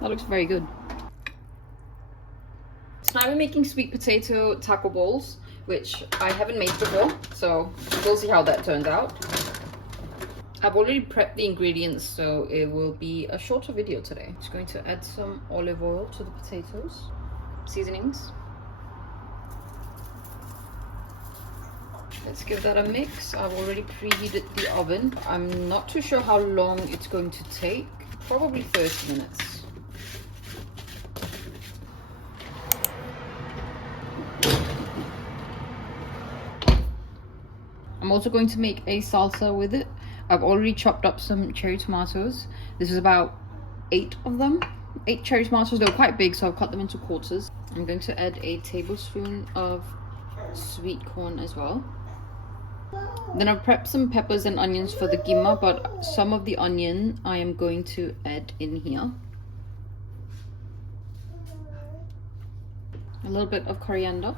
That looks very good. So now we're making sweet potato taco balls, which I haven't made before, so we'll see how that turns out. I've already prepped the ingredients, so it will be a shorter video today. Just going to add some olive oil to the potatoes, seasonings. Let's give that a mix. I've already preheated the oven. I'm not too sure how long it's going to take, probably 30 minutes. I'm also going to make a salsa with it. I've already chopped up some cherry tomatoes. This is about 8 of them. 8 cherry tomatoes. They're quite big, so I've cut them into quarters. I'm going to add a tablespoon of sweet corn as well. Then I've prepped some peppers and onions for the keema, but some of the onion I am going to add in here. A little bit of coriander.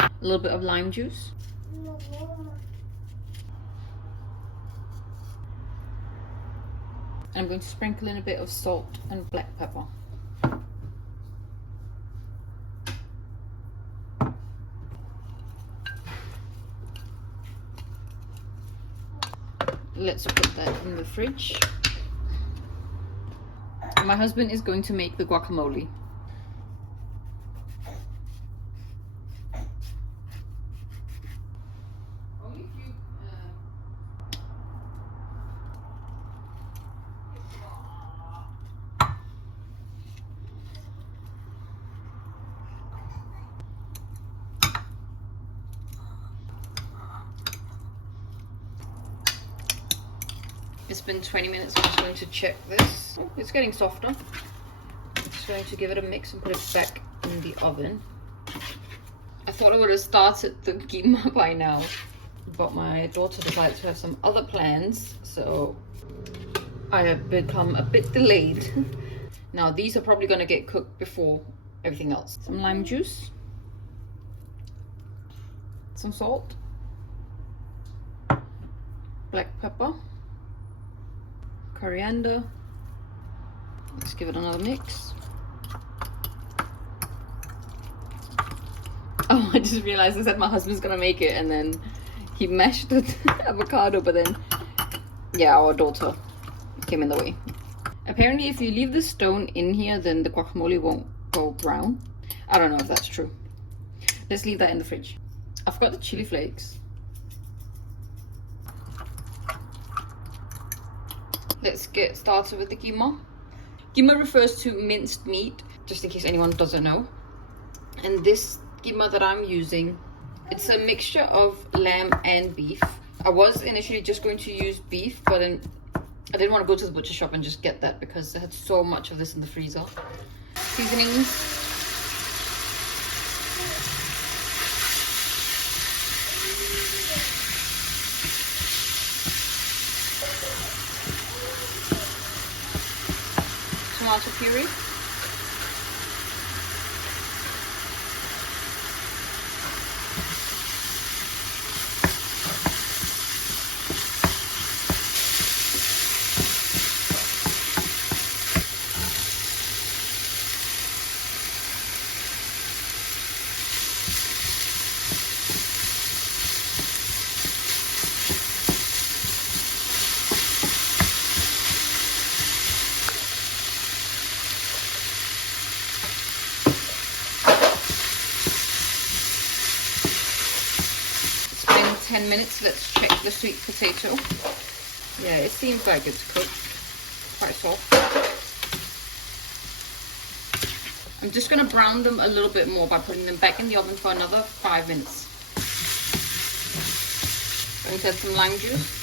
A little bit of lime juice. I'm going to sprinkle in a bit of salt and black pepper. Let's put that in the fridge. My husband is going to make the guacamole. It's been 20 minutes. I'm just going to check this. Oh, it's getting softer. I'm just going to give it a mix and put it back in the oven. I thought I would have started the keema by now, but my daughter decided to have some other plans, so I have become a bit delayed. Now these are probably going to get cooked before everything else. Some lime juice, some salt, black pepper, coriander. Let's give it another mix. Oh, I just realized I said my husband's gonna make it, and then he mashed the avocado, but then, yeah, our daughter came in the way. Apparently, if you leave the stone in here, then the guacamole won't go brown. I don't know if that's true. Let's leave that in the fridge. I've got the chili flakes. Let's get started with the keema. Keema refers to minced meat, just in case anyone doesn't know. And this keema that I'm using, it's a mixture of lamb and beef. I was initially just going to use beef, but then I didn't want to go to the butcher shop and just get that because I had so much of this in the freezer. Seasonings. Tomato puree. It's been 10 minutes. Let's check the sweet potato. Yeah, it seems like it's cooked. Quite soft. I'm just going to brown them a little bit more by putting them back in the oven for another 5 minutes. I'm going to add some lime juice.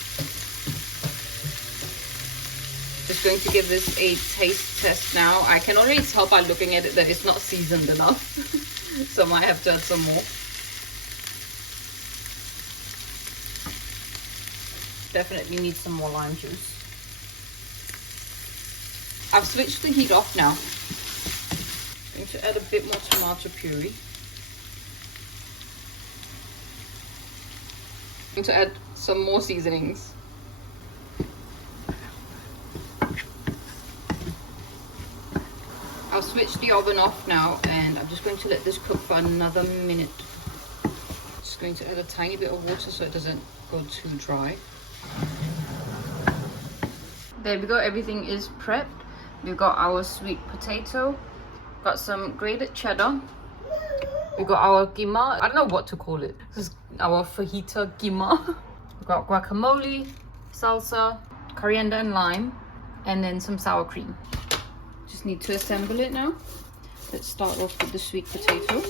Just going to give this a taste test now. I can already tell by looking at it that it's not seasoned enough. So I might have to add some more. Definitely need some more lime juice. I've switched the heat off now. I'm going to add a bit more tomato puree. I'm going to add some more seasonings. I'll switch the oven off now, and I'm just going to let this cook for another minute. Just going to add a tiny bit of water so it doesn't go too dry. There we go, everything is prepped. We've got our sweet potato, got some grated cheddar, we've got our keema, I don't know what to call it. This is our fajita keema. We've got guacamole, salsa, coriander and lime, and then some sour cream. Just need to assemble it now. Let's start off with the sweet potato.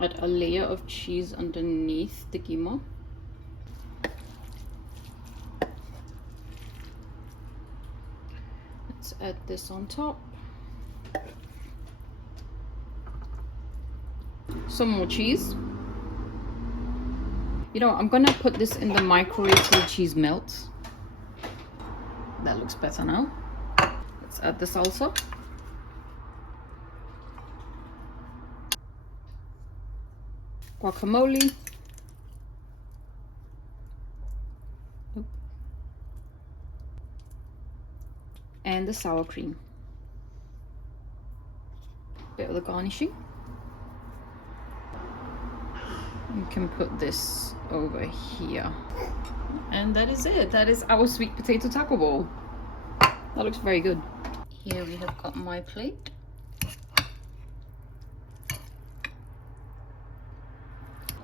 Add a layer of cheese underneath the keema. Let's add this on top. Some more cheese. You know, I'm gonna put this in the microwave till cheese melts. That looks better now. Let's add the salsa. Guacamole. And the sour cream. Bit of the garnishing. You can put this over here. And that is it. That is our sweet potato taco bowl. That looks very good. Here we have got my plate.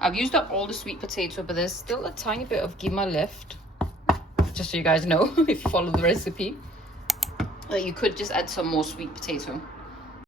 I've used up all the sweet potato, but there's still a tiny bit of keema left. Just so you guys know, if you follow the recipe. You could just add some more sweet potato.